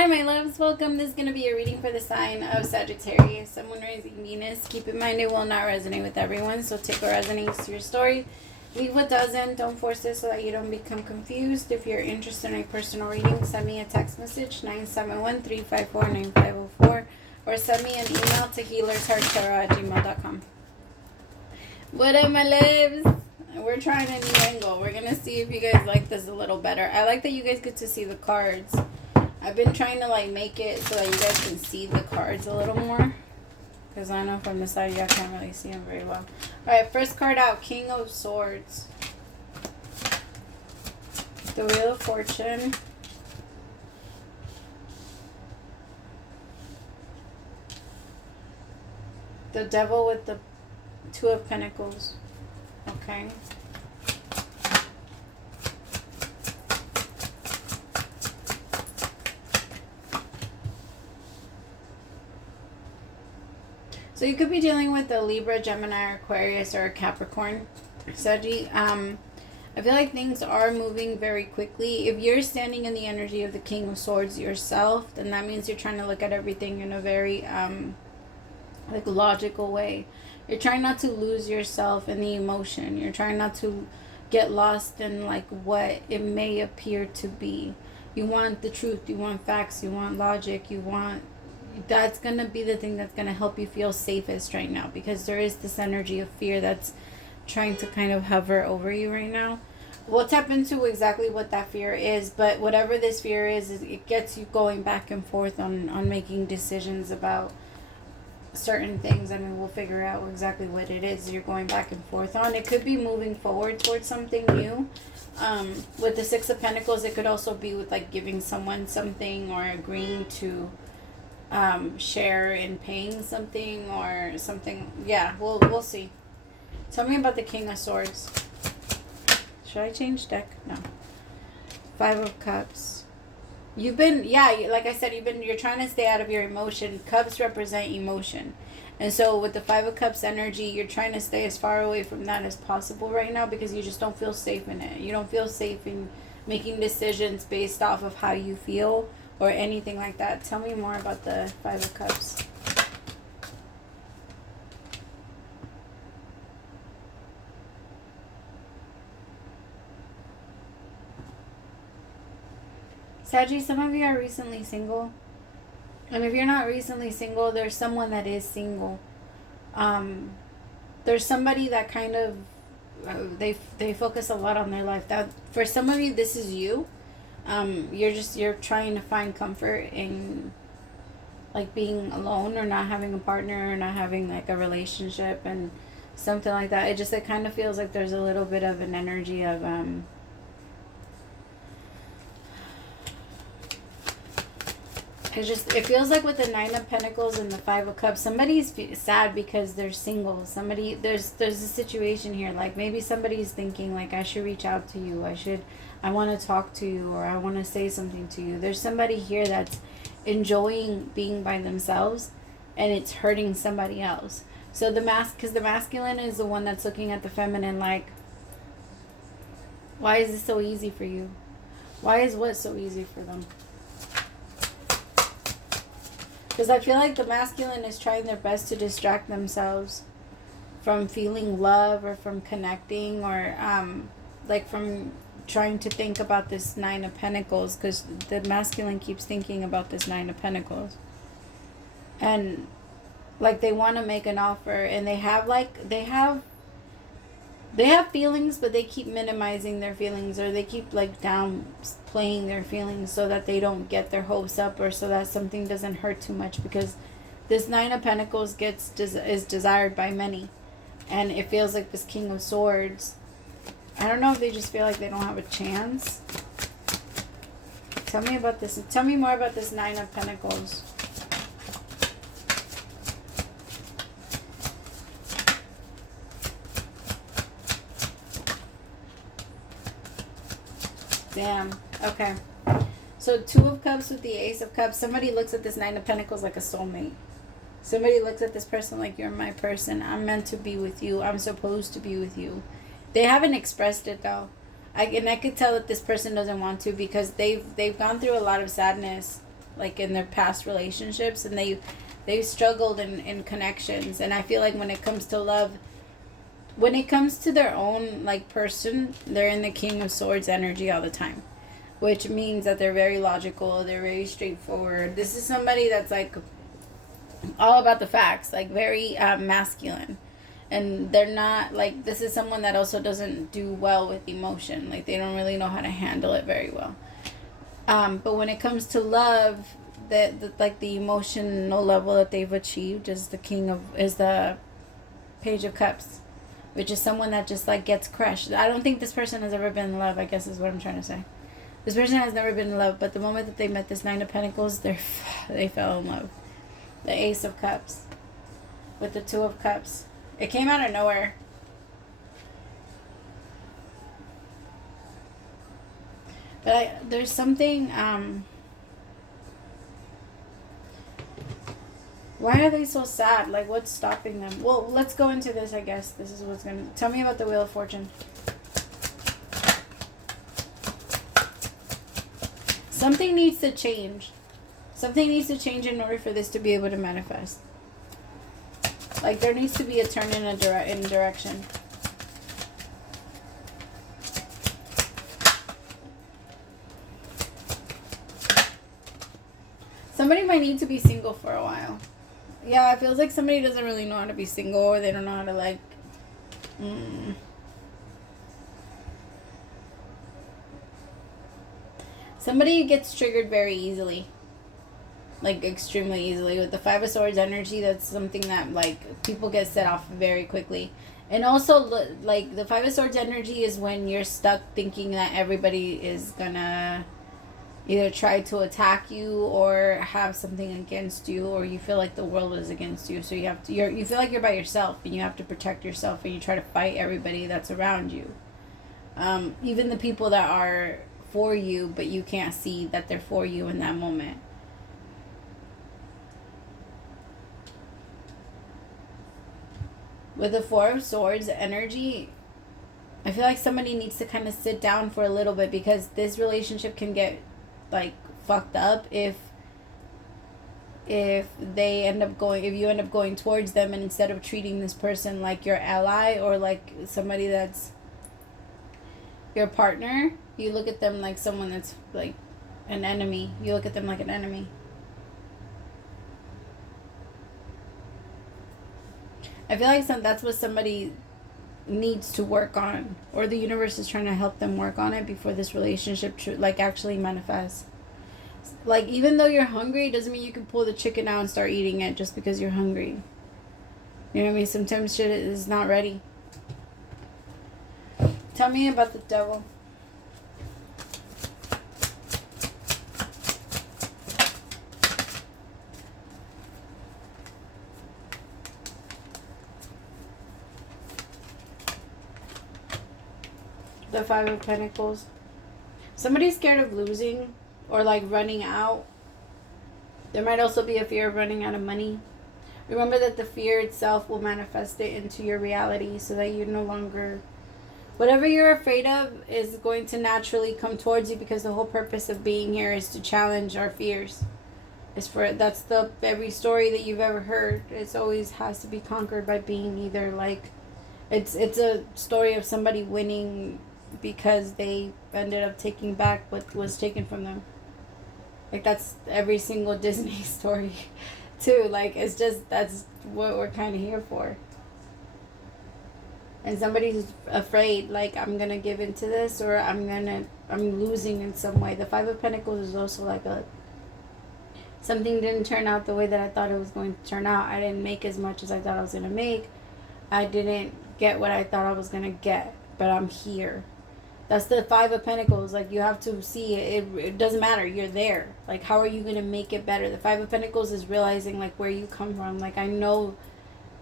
Hi, my loves. Welcome. This is going to be a reading for the sign of Sagittarius. Someone raising Venus. Keep in mind it will not resonate with everyone, so take what resonates to your story. Leave what doesn't. Don't force it so that you don't become confused. If you're interested in a personal reading, send me a text message, 971-354-9504, or send me an email to HealersHeartTarot@gmail.com. What up, my loves? We're trying a new angle. We're going to see if you guys like this a little better. I like that you guys get to see the cards. I've been trying to make it so that you guys can see the cards a little more. Because I know from the side y'all can't really see them very well. Alright, first card out, King of Swords. The Wheel of Fortune. The Devil with the Two of Pentacles. Okay. So you could be dealing with a Libra, Gemini, Aquarius, or a Capricorn. Saggy, I feel like things are moving very quickly. If you're standing in the energy of the King of Swords yourself, then that means you're trying to look at everything in a very logical way. You're trying not to lose yourself in the emotion. You're trying not to get lost in what it may appear to be. You want the truth. You want facts. You want logic. You want... That's going to be the thing that's going to help you feel safest right now, because there is this energy of fear that's trying to kind of hover over you right now. We'll tap into exactly what that fear is, but whatever this fear is it gets you going back and forth on making decisions about certain things. I mean, we'll figure out exactly what it is you're going back and forth on. It could be moving forward towards something new. With the Six of Pentacles, it could also be with giving someone something, or agreeing to share in paying something or something. Yeah, we'll see. Tell me about the King of Swords. Should I change deck? No. Five of Cups. You've been, like I said, you're trying to stay out of your emotion. Cups represent emotion. And so with the Five of Cups energy, you're trying to stay as far away from that as possible right now, because you just don't feel safe in it. You don't feel safe in making decisions based off of how you feel or anything like that. Tell me more about the Five of Cups. Saggy, some of you are recently single. And if you're not recently single, there's someone that is single. There's somebody that kind of, they focus a lot on their life. That for some of you, this is you. You're trying to find comfort in being alone, or not having a partner, or not having a relationship and something like that. It kind of feels like there's a little bit of an energy of it feels like with the Nine of Pentacles and the Five of Cups, somebody's sad because they're single. There's a situation here, maybe somebody's thinking I should reach out to you, I want to talk to you, or I want to say something to you. There's somebody here that's enjoying being by themselves, and it's hurting somebody else. So because the masculine is the one that's looking at the feminine why is this so easy for you? Why is what so easy for them? Because I feel like the masculine is trying their best to distract themselves from feeling love, or from connecting, or from trying to think about this Nine of Pentacles, because the masculine keeps thinking about this Nine of Pentacles. And they want to make an offer, and they have feelings, but they keep minimizing their feelings, or they keep downplaying their feelings so that they don't get their hopes up, or so that something doesn't hurt too much, because this Nine of Pentacles is desired by many. And it feels like this King of Swords, I don't know if they just feel like they don't have a chance. Tell me about this. Tell me more about this Nine of Pentacles. Damn. Okay. So Two of Cups with the Ace of Cups. Somebody looks at this Nine of Pentacles like a soulmate. Somebody looks at this person like, you're my person. I'm meant to be with you. I'm supposed to be with you. They haven't expressed it though. I could tell that this person doesn't want to, because they've gone through a lot of sadness like in their past relationships, and they've struggled in connections. And I feel like when it comes to love, when it comes to their own like person, they're in the King of Swords energy all the time, which means that they're very logical, they're very straightforward. This is somebody that's like all about the facts, like very masculine. And they're not like, this is someone that also doesn't do well with emotion. Like they don't really know how to handle it very well. But when it comes to love, like the emotional level that they've achieved is the Page of Cups, which is someone that just like gets crushed. I don't think this person has ever been in love, I guess is what I'm trying to say. This person has never been in love, but the moment that they met this Nine of Pentacles, they fell in love. The Ace of Cups with the Two of Cups. It came out of nowhere. But there's something, why are they so sad? Like, what's stopping them? Well, let's go into this, I guess. This is what's going to... Tell me about the Wheel of Fortune. Something needs to change. Something needs to change in order for this to be able to manifest. Like, there needs to be a turn in direction. Somebody might need to be single for a while. Yeah, it feels like somebody doesn't really know how to be single, or they don't know how to, like... Somebody gets triggered very easily. Like, extremely easily. With the Five of Swords energy, that's something that, like, people get set off very quickly. And also, like, the Five of Swords energy is when you're stuck thinking that everybody is gonna either try to attack you or have something against you, or you feel like the world is against you. So you feel like you're by yourself, and you have to protect yourself, and you try to fight everybody that's around you. Even the people that are for you, but you can't see that they're for you in that moment. With the Four of Swords energy, I feel like somebody needs to kind of sit down for a little bit, because this relationship can get like fucked up if you end up going towards them, and instead of treating this person like your ally or like somebody that's your partner, you look at them like someone that's like an enemy. You look at them like an enemy. I feel like that's what somebody needs to work on, or the universe is trying to help them work on it before this relationship like actually manifests. Like, even though you're hungry, doesn't mean you can pull the chicken out and start eating it just because you're hungry. You know what I mean? Sometimes shit is not ready. Tell me about the Devil. The Five of Pentacles. Somebody's scared of losing or like running out. There might also be a fear of running out of money. Remember that the fear itself will manifest it into your reality, so that you no longer... Whatever you're afraid of is going to naturally come towards you, because the whole purpose of being here is to challenge our fears. That's every story that you've ever heard. It always has to be conquered by being either like... It's a story of somebody winning because they ended up taking back what was taken from them. Like, that's every single Disney story too. Like, it's just, that's what we're kind of here for. And somebody's afraid, like, I'm gonna give into this, or I'm losing in some way. The Five of Pentacles is also like something didn't turn out the way that I thought it was going to turn out. I didn't make as much as I thought I was gonna make. I didn't get what I thought I was gonna get, but I'm here. That's the Five of Pentacles. Like, you have to see it. It doesn't matter. You're there. Like, how are you gonna make it better? The Five of Pentacles is realizing like where you come from. Like, I know,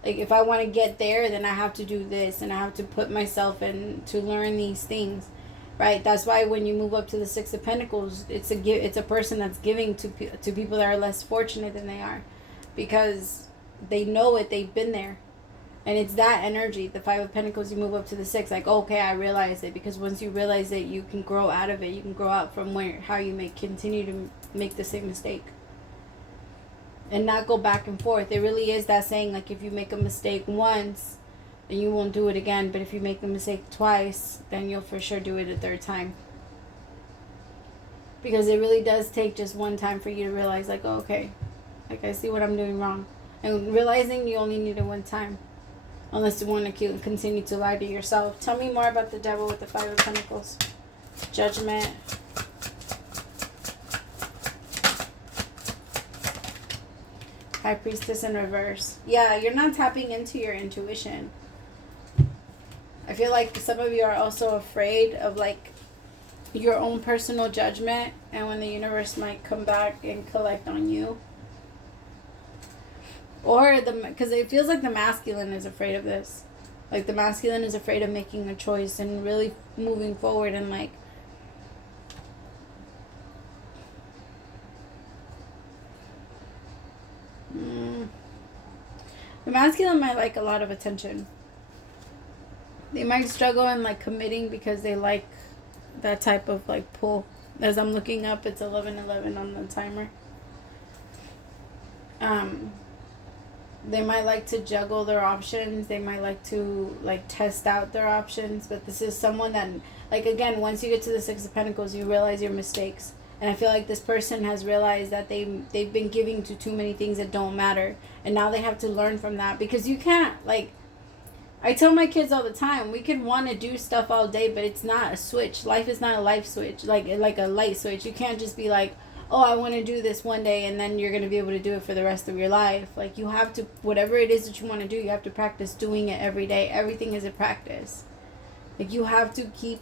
like, if I want to get there, then I have to do this, and I have to put myself in to learn these things, right? That's why when you move up to the Six of Pentacles, it's a person that's giving to people that are less fortunate than they are, because they know it. They've been there. And it's that energy, the Five of Pentacles, you move up to the Six. Like, okay, I realize it. Because once you realize it, you can grow out of it. You can grow out from how you may continue to make the same mistake. And not go back and forth. It really is that saying, like, if you make a mistake once, then you won't do it again. But if you make the mistake twice, then you'll for sure do it a third time. Because it really does take just one time for you to realize, like, oh, okay, like, I see what I'm doing wrong. And realizing you only need it one time. Unless you want to continue to lie to yourself. Tell me more about the Devil with the Five of Pentacles. Judgment. High Priestess in reverse. Yeah, you're not tapping into your intuition. I feel like some of you are also afraid of, like, your own personal judgment. And when the universe might come back and collect on you. Or because it feels like the masculine is afraid of this. Like, the masculine is afraid of making a choice and really moving forward and, like, the masculine might like a lot of attention. They might struggle in, like, committing because they like that type of, like, pull. As I'm looking up, it's 11:11 on the timer. They might like to juggle their options. They might like to, like, test out their options. But this is someone that, like, again, once you get to the Six of Pentacles, you realize your mistakes. And I feel like this person has realized that they've been giving to too many things that don't matter. And now they have to learn from that. Because you can't, like, I tell my kids all the time, we could want to do stuff all day, but it's not a switch. Life is not a life switch, like a light switch. You can't just be like, oh, I want to do this one day and then you're going to be able to do it for the rest of your life. Like, you have to, whatever it is that you want to do, you have to practice doing it every day. Everything is a practice. Like, you have to keep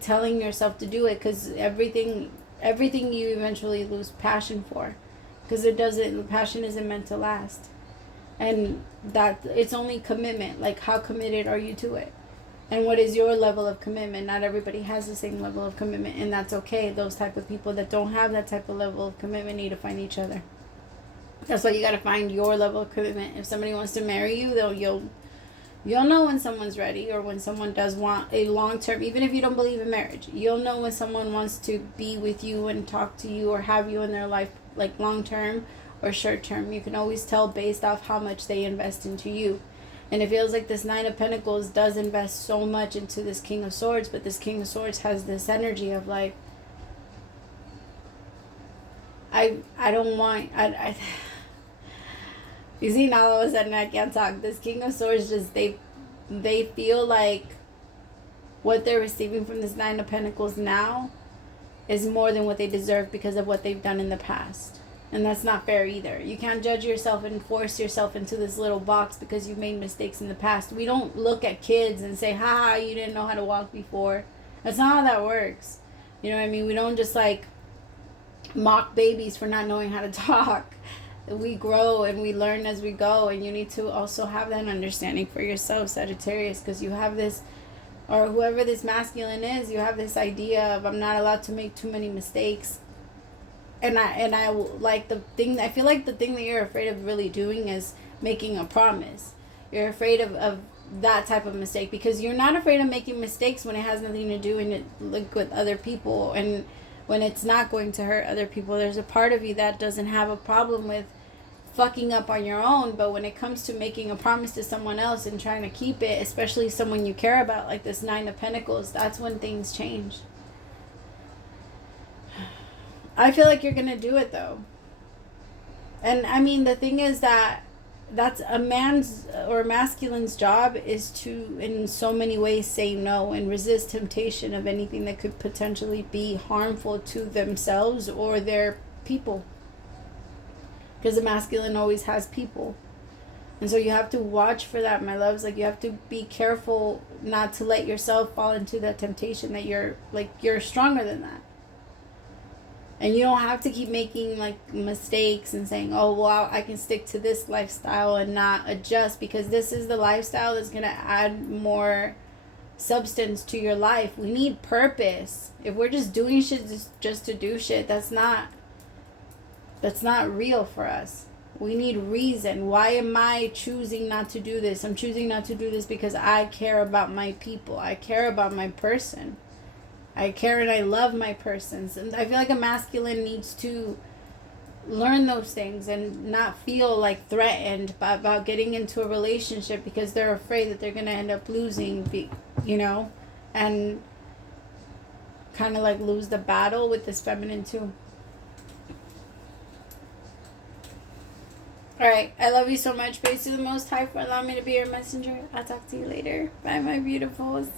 telling yourself to do it, because everything you eventually lose passion for, because passion isn't meant to last. And that it's only commitment. Like, how committed are you to it? And what is your level of commitment? Not everybody has the same level of commitment, and that's okay. Those type of people that don't have that type of level of commitment need to find each other. That's why you got to find your level of commitment. If somebody wants to marry you, you'll know when someone's ready, or when someone does want a long-term, even if you don't believe in marriage, you'll know when someone wants to be with you and talk to you or have you in their life, like, long-term or short-term. You can always tell based off how much they invest into you. And it feels like this Nine of Pentacles does invest so much into this King of Swords, but this King of Swords has this energy of, like, I don't want, you see, now all of a sudden I can't talk. This King of Swords just, they feel like what they're receiving from this Nine of Pentacles now is more than what they deserve because of what they've done in the past. And that's not fair either. You can't judge yourself and force yourself into this little box because you've made mistakes in the past. We don't look at kids and say, ha, you didn't know how to walk before. That's not how that works. You know what I mean? We don't just, like, mock babies for not knowing how to talk. We grow and we learn as we go. And you need to also have that understanding for yourself, Sagittarius, because you have this, or whoever this masculine is, you have this idea of, I'm not allowed to make too many mistakes. And I like the thing, I feel like the thing that you're afraid of really doing is making a promise. You're afraid of that type of mistake, because you're not afraid of making mistakes when it has nothing to do with other people, and when it's not going to hurt other people. There's a part of you that doesn't have a problem with fucking up on your own, but when it comes to making a promise to someone else and trying to keep it, especially someone you care about, like this Nine of Pentacles, that's when things change. I feel like you're going to do it, though. And, I mean, the thing is that's a man's or masculine's job is to, in so many ways, say no and resist temptation of anything that could potentially be harmful to themselves or their people. Because the masculine always has people. And so you have to watch for that, my loves. Like, you have to be careful not to let yourself fall into that temptation that you're stronger than that. And you don't have to keep making, like, mistakes and saying, oh, well, I can stick to this lifestyle and not adjust, because this is the lifestyle that's going to add more substance to your life. We need purpose. If we're just doing shit just to do shit, that's not real for us. We need reason. Why am I choosing not to do this? I'm choosing not to do this because I care about my people. I care about my person. I care and I love my persons. And I feel like a masculine needs to learn those things and not feel like threatened about getting into a relationship because they're afraid that they're going to end up losing, you know, and kind of like lose the battle with this feminine too. Alright, I love you so much. Praise to the Most High for allowing me to be your messenger. I'll talk to you later. Bye, my beautifuls.